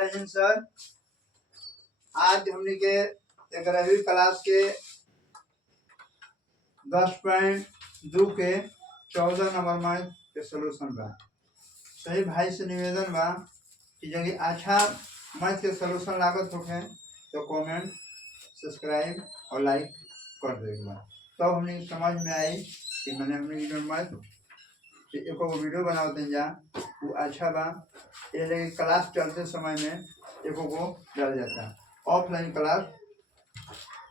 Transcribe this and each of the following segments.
जय हिंद सर। आज हमने के 11वीं क्लास के 10.2 के 14 नंबर मैथ के सोल्यूशन बा। सही भाई से निवेदन बा कि यदि अच्छा मैथ के सोल्यूशन लागत होखे तो कमेंट, सब्सक्राइब और लाइक कर देगा। तब हमने समझ में आई कि मैंने हमने मैथ एको वीडियो बनाते जा वो अच्छा बा। ये लेकिन क्लास चलते समय में एको को डाल जाता है। ऑफलाइन क्लास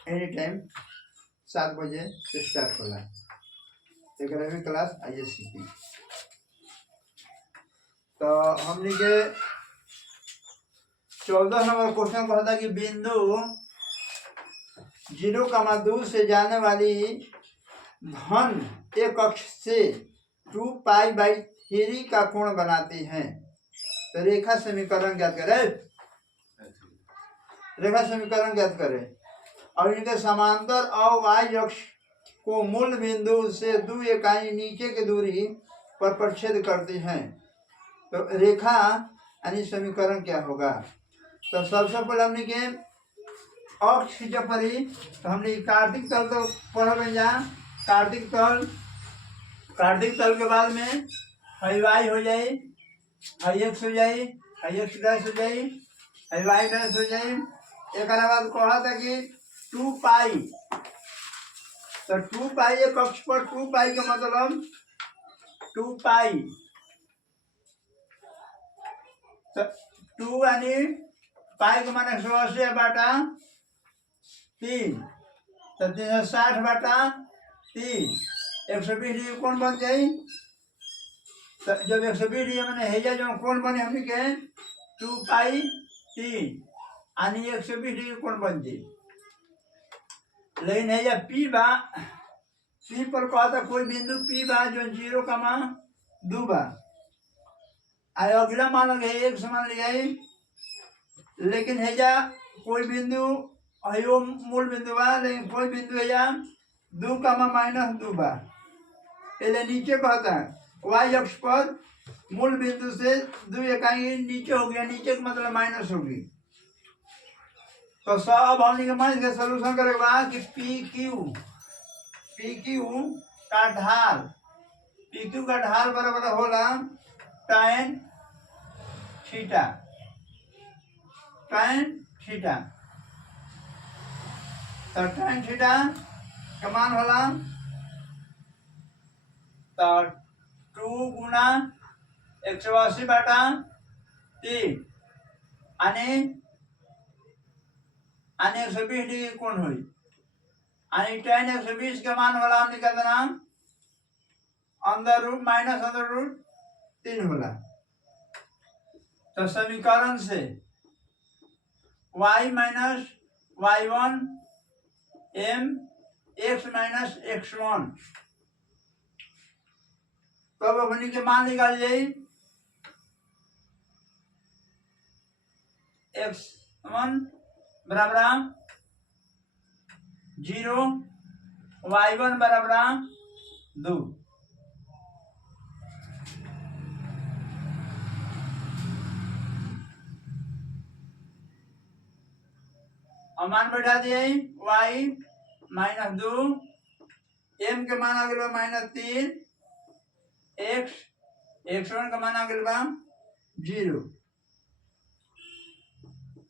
एनी टाइम 7 बजे से स्टार्ट होला। 11वीं क्लास आइए सीखी। तो हमने के 14 नंबर क्वेश्चन कहता कि बिंदु 0,2 से जाने वाली घन एक अक्ष से 2π/3 का कोण बनाती हैं। तो रेखा समीकरण ज्ञात करें। रेखा समीकरण ज्ञात करें और इनके समांतर और y अक्ष को मूल बिंदु से 2 इकाई नीचे की दूरी पर प्रच्छेद करती हैं। तो रेखा यानी समीकरण क्या होगा? तो सबसे पहले हमने के अक्ष जब पढ़ी तो हमने कार्तिक तल तो पढ़ जा। कार्तिक तल के बाद में y हो जाए, x हो जाए, x डैश हो जाए, y डैश हो जाए। एक बाद कहा था कि 2π। तो 2π एक अक्ष पर 2π का मतलब 2π। तो 2 यानी पाई के माने 180/3। तो 360/3 120 डिग्री कोण बन जाए। तो जब 120 डिग्री मैंने हेजा जो कोण बने हमने के 2π/3 यानी 120 डिग्री कोण बन जाए। लेकिन हेजा P बा, P पर कहता कोई बिंदु P बा जो 0,2 बा। अगला मान लगे 1 समान ले आई। लेकिन हेजा कोई बिंदु अयो मूल बिंदु बा, लेकिन कोई बिंदु हेजा 2,-2 बा। पहले नीचे कहता है y अक्ष पर मूल बिंदु से 2 इकाई नीचे हो गया। नीचे का मतलब माइनस होगी। तो सब हमने के मैथ के सॉल्यूशन करेगा कि PQ का ढाल बराबर होला tan थीटा। तो tan थीटा का मान होला तो 2 गुना 180/3 यानी 120 डिग्री कोण हुई। यानी tan 120 का मान होला हमने कितना √-√3 होला। तो समीकरण से y - y1 m x - x1 तब अपनी के मान निकाल जाए। x1 बराबर 0, y1 बराबर 2। और मान बैठा दिए y - 2, m के मान आ गया -3, x1 का मान आ गया 0।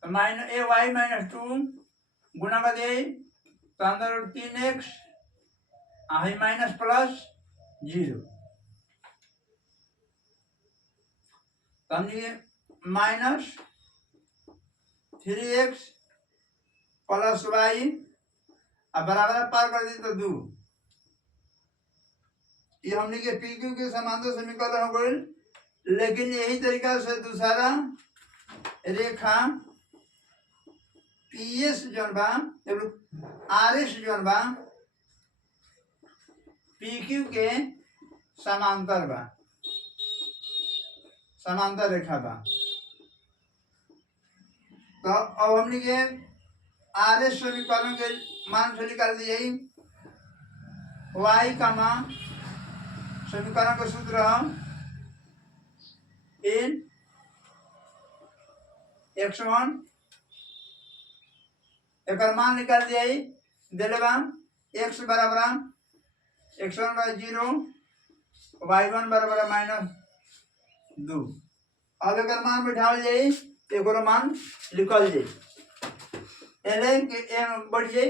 तो y - 2 गुना कर दिए तो अंदर 3x आई माइनस प्लस 0। तो हमने -3x प्लस y अब बराबर पार कर दी तो 2। ये हमने के PQ के समांतर समीकरण हो गई। लेकिन यही तरीका से दूसरा रेखा PS जोन बा RS जोन बा PQ के समांतर बा, समांतर रेखा बा। तो अब हमने के RS समीकरण के मान से निकाल दिए y का मान समीकरण का सूत्र हम इन x1 एक मान निकाल दिया दिले बा x बराबर x1 बराबर 0 y1 बराबर -2। अब एक मान बिठाल जाई एक मान लिखल जाई एले के बढ़ जाई